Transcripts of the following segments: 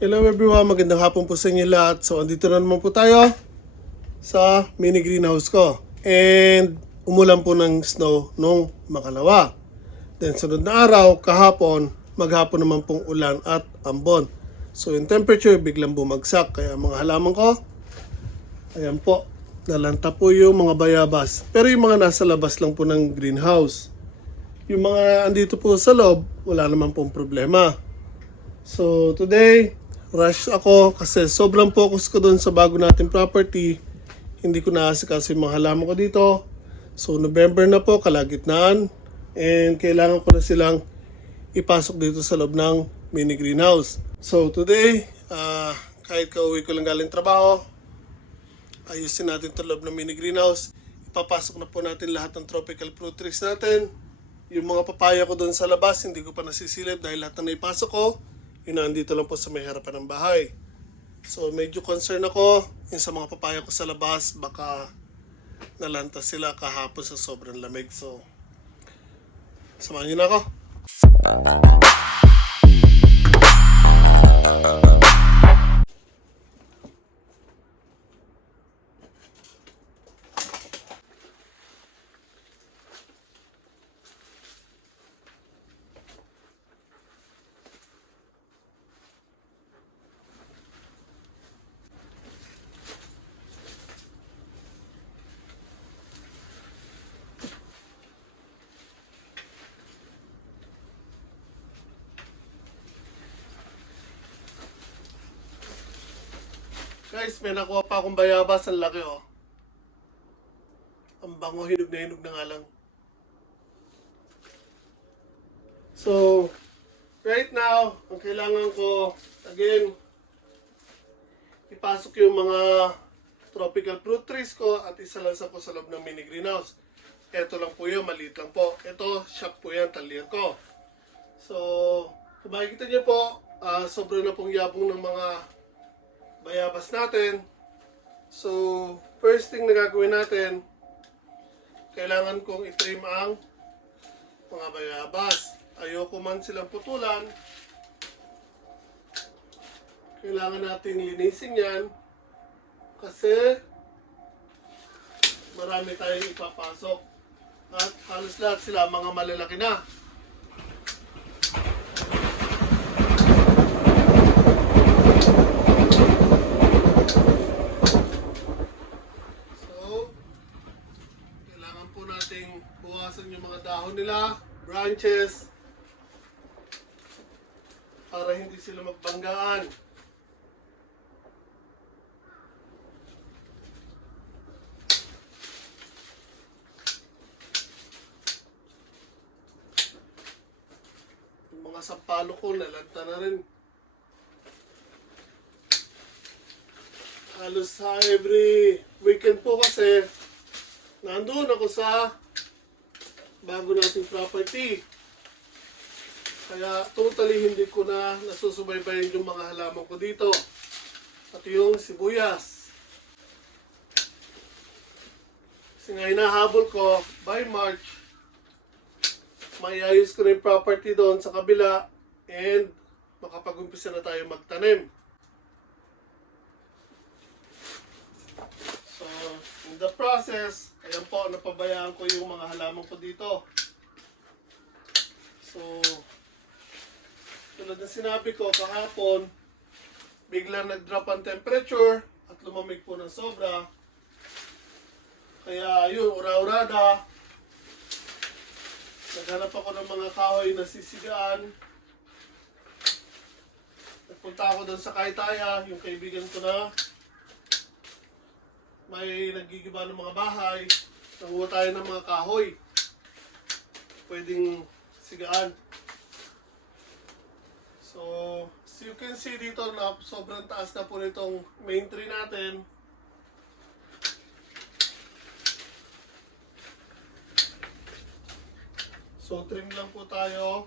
Hello everyone, magandang hapon po sa inyo lahat. So, andito na naman po tayo sa mini greenhouse ko. And umulan po ng snow nung makalawa. Then sunod na araw, kahapon, maghapon naman pong ulan at ambon. So, yung temperature biglang bumagsak. Kaya mga halaman ko, ayan po, nalanta po yung mga bayabas. Pero yung mga nasa labas lang po ng greenhouse. Yung mga andito po sa loob, wala naman pong problema. So today, rush ako kasi sobrang focus ko doon sa bago nating property. Hindi ko naasikaso yung mga halaman ko dito. So November na po, kalagitnaan. And kailangan ko na silang ipasok dito sa loob ng mini greenhouse. So today, kahit kauwi ko lang galing trabaho, ayusin natin ito loob ng mini greenhouse. Ipapasok na po natin lahat ng tropical fruit trees natin. Yung mga papaya ko doon sa labas, hindi ko pa nasisilip dahil lahat na naipasok ko, yun na, andito lang po sa may harapan ng bahay. So medyo concern ako yung sa mga papaya ko sa labas, baka nalanta sila kahapon sa sobrang lamig. So samahan nyo na ako. Guys, may nakuha pa akong bayabas, ang laki oh. Ang bango, hinog na nga lang. So, right now, ang kailangan ko, again, ipasok yung mga tropical fruit trees ko at isalansa ko sa loob ng mini greenhouse. Ito lang po yun, maliit lang po. Ito, shop po yan, talian ko. So, kung makikita nyo po, sobrang na pong yabong ng mga bayabas natin. So, first thing na gagawin natin, kailangan kong i-trim ang mga bayabas. Ayoko man silang putulan. Kailangan nating linisin yan kasi marami tayong ipapasok. At halos lahat sila mga malalaki na. Buwasan yung mga dahon nila, branches, para hindi sila magbanggaan. Yung mga sampalo ko, nalanta na rin. Halos sa every weekend po kasi, nandun ako sa bago nating property. Kaya totally hindi ko na nasusubaybayan yung mga halaman ko dito. At yung sibuyas. Kasi nga hinahabol ko, by March, maiayos ko na yung property doon sa kabila and makapag-umpisa na tayo magtanim. So, in the process, ayan po, napabayaan ko yung mga halaman ko dito. So, tulad ng sinabi ko kahapon, biglang nag-drop ang temperature at lumamig po ng sobra. Kaya yun, ura-urada. Naghanap ako ng mga kahoy na sisigaan. Nagpunta ako doon sa Kaitaya, yung kaibigan ko na may nagigiba ng mga bahay. Nakuha tayo ng mga kahoy. Pwedeng sigaan. So, as you can see dito na sobrang taas na po nitong main tree natin. So, trim lang po tayo.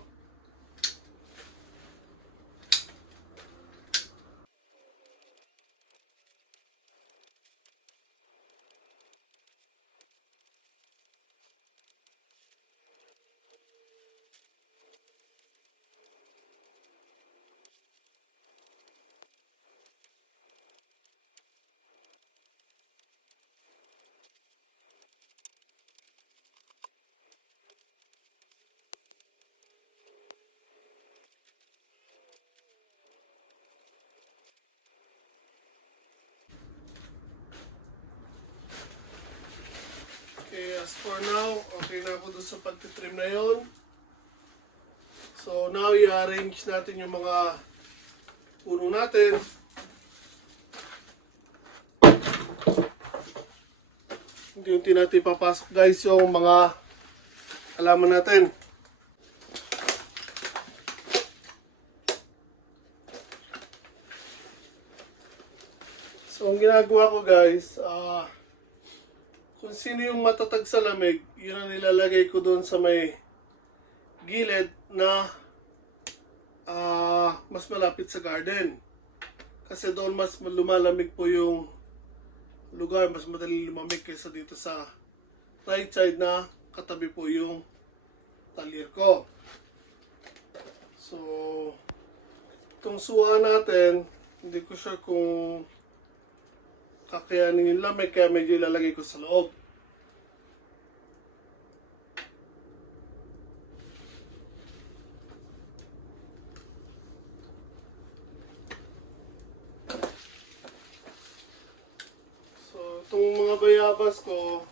as for now, okay na ako dun sa pagtitrim na yon. So now, i-arrange natin yung mga puno natin. Unti-unti natin papasok guys yung mga halaman natin. So ang ginagawa ko guys, kung sino yung matatag sa lamig, yun ang nilalagay ko doon sa may gilid na mas malapit sa garden. Kasi doon mas lumalamig po yung lugar, mas madali lumamig kaysa dito sa right side na katabi po yung talyer ko. So, itong suha natin, hindi ko sure kung kakayanin yung lamig, kaya medyo ilalagay ko sa loob. Itong mga bayabas ko,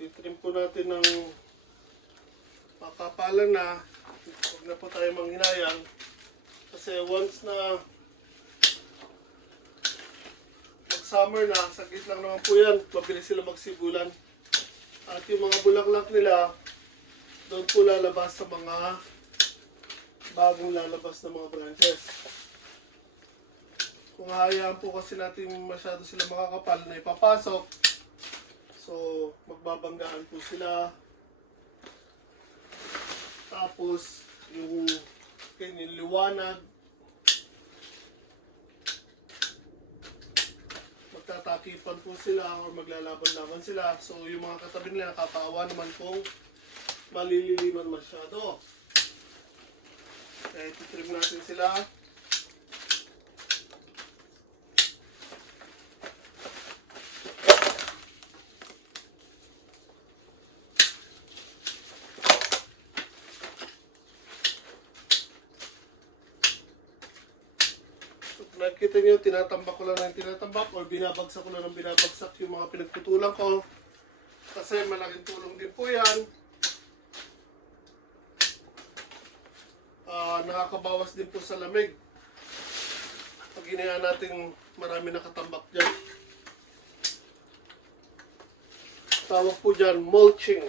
titrim po natin ng makapalan na. Huwag na po tayo manghinayang. Kasi once na mag-summer na, sakit lang naman po yan. Mabilis sila magsibulan. At yung mga bulaklak nila, doon po lalabas sa mga bagong lalabas na mga branches. Kung hayaan po kasi natin masyado sila makakapal na ipapasok, so magbabanggaan po sila. Tapos yung liwanag, magtatakipan po sila o maglalaban-laban sila. So yung mga katabi nila nakakaawa naman kung malililiman masyado. Kaya titrim natin sila. Nakikita nyo, tinatambak ko lang ng tinatambak o binabagsak ko lang ng binabagsak yung mga pinagputulan ko. Kasi malaking tulong din po yan. Nakakabawas din po sa lamig. Pag hinayaan natin marami nakatambak dyan. Tawag po dyan, mulching.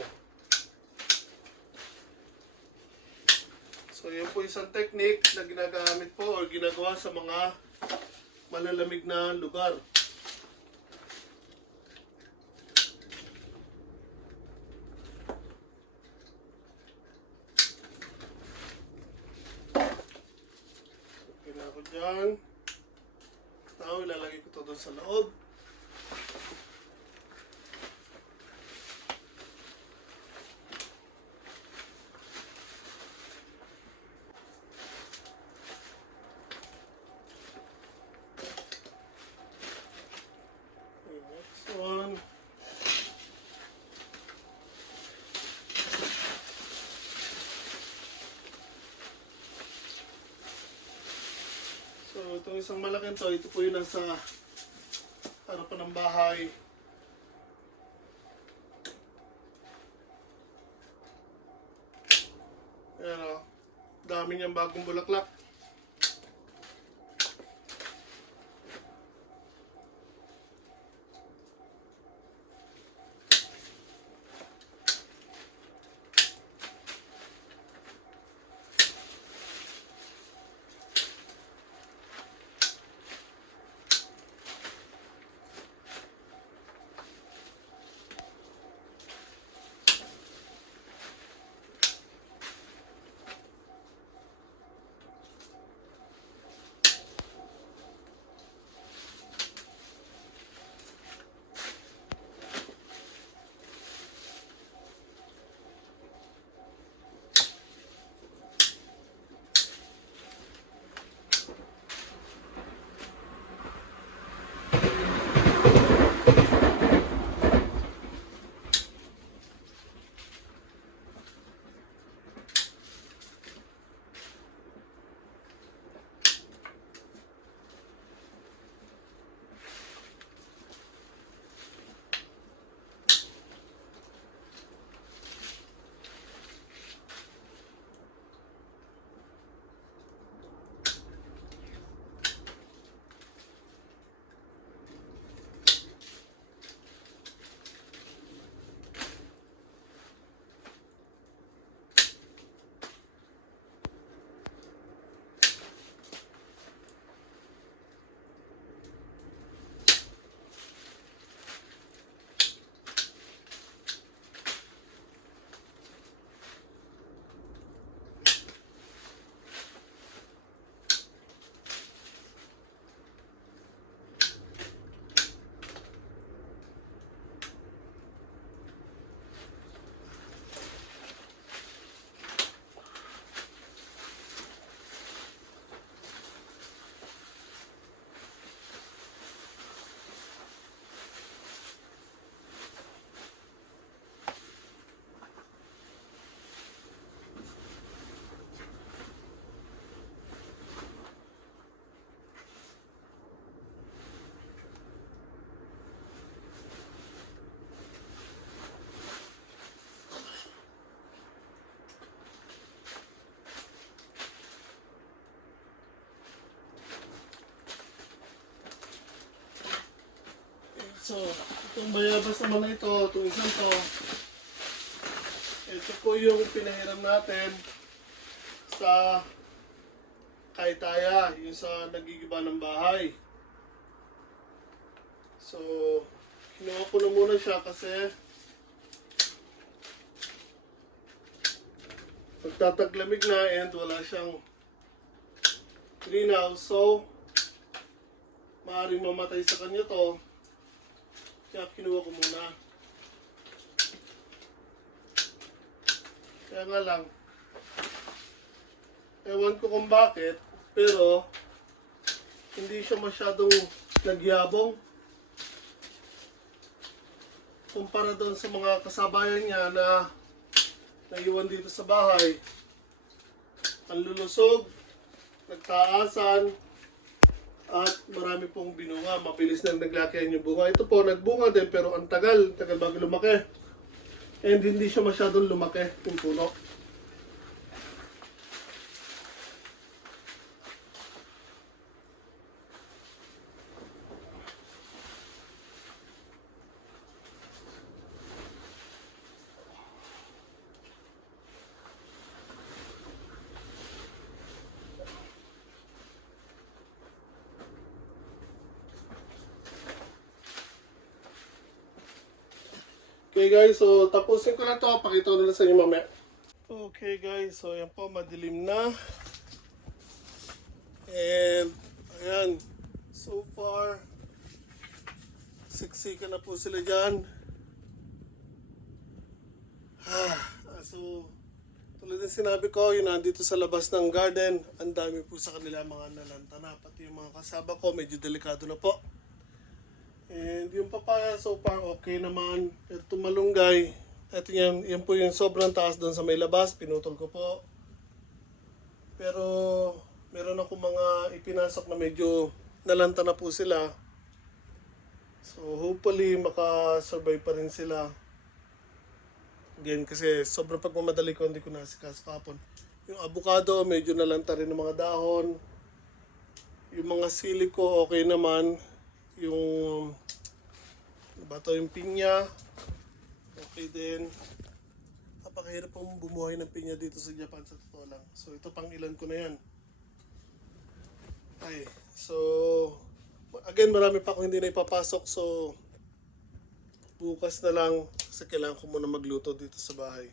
So yun po isang technique na ginagamit po o ginagawa sa mga malalamig na lugar. Okay na ako dyan. Now, ilalagay ko ito doon sa loob. So, itong isang malaking to, ito po yung nasa harapan ng bahay. Ayan o, dami niyang bagong bulaklak. So, itong bayabas naman na ito, itong isang to, ito po yung pinahiram natin sa Kaitaya, yung sa nagigiba ng bahay. So, kinuha ko na muna siya kasi magtataglamig na and wala siyang greenhouse. So, maaaring mamatay sa kanya to. Kaya kinuha ko muna. Kaya nga lang, ewan ko kung bakit, pero hindi siya masyadong nagyabong kumpara doon sa mga kasabayan niya na naiwan dito sa bahay. Ang lulusog, nagtaasan, at marami pong binunga. Mabilis na naglakihan yung bunga. Ito po, nagbunga din pero ang tagal bago lumaki. And hindi siya masyadong lumaki yung puno. Okay guys, so tapusin ko na to. Pakita ko na lang sa inyo mamaya. Okay guys, so yan po, madilim na. And ayan, so far, siksikan na po sila dyan. So, tulad ng sinabi ko, yun nandito sa labas ng garden, ang dami po sa kanila mga nalantana. Pati yung mga kasaba ko, medyo delikado na po. And yung papaya so far okay naman. Ito malunggay. Ito yan po yung sobrang taas doon sa may labas. Pinutol ko po. Pero meron ako mga ipinasok na medyo nalanta na po sila. So hopefully makasurvive pa rin sila. Again kasi sobrang pagmamadali ko hindi ko nasikas kahapon. Yung avocado medyo nalanta rin ng mga dahon. Yung mga sili ko okay naman. Yung bato yung pinya okay din. Napakahirap pong bumuhay ng pinya dito sa Japan sa totoo lang. So ito pang ilan ko na yan. Ay, so again marami pa akong hindi na ipapasok. So bukas na lang kasi kailangan ko muna magluto dito sa bahay.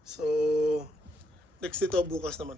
So next ito bukas naman.